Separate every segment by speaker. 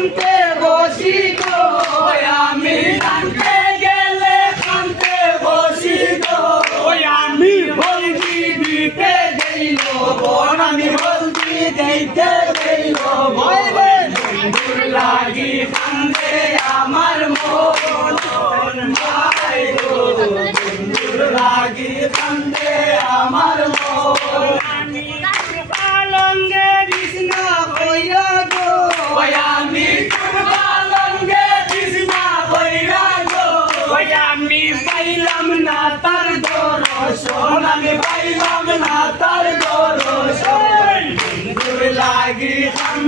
Speaker 1: কানতে বসি আমি কানতে গেলে কানতে বসি আমি বলছি দিতে গেল বোন আমি বলছি দিতে গেল বন্ধুর লাগি কান্দে আমার মন ভাই গো। লাগি কান্দে আমার মন। তার দরশন আমি পাইলাম না তার দরশন লাগি আমি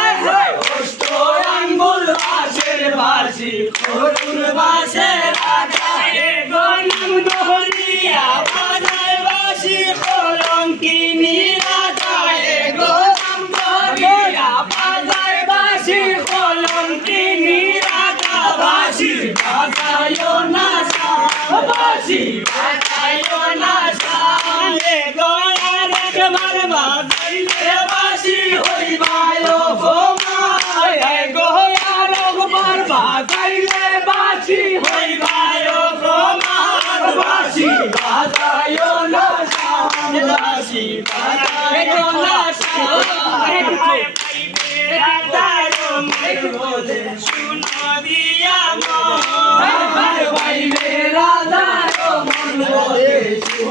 Speaker 1: রাগের বাসি ও তুল বাসে রাগায় গো নাম দোহরিয়া হইলে বাঁচি হইবায় তোমার বাঁচি। বাজায় না শাম বাঁচি বাজায় না শাম শুনো দিয়া মন। ভাই মেরা দারো মন বলে শুনো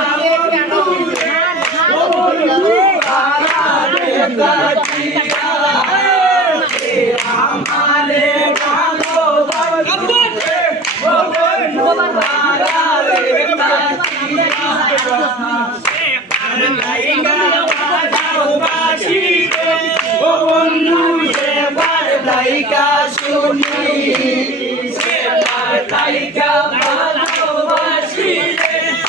Speaker 1: Tony.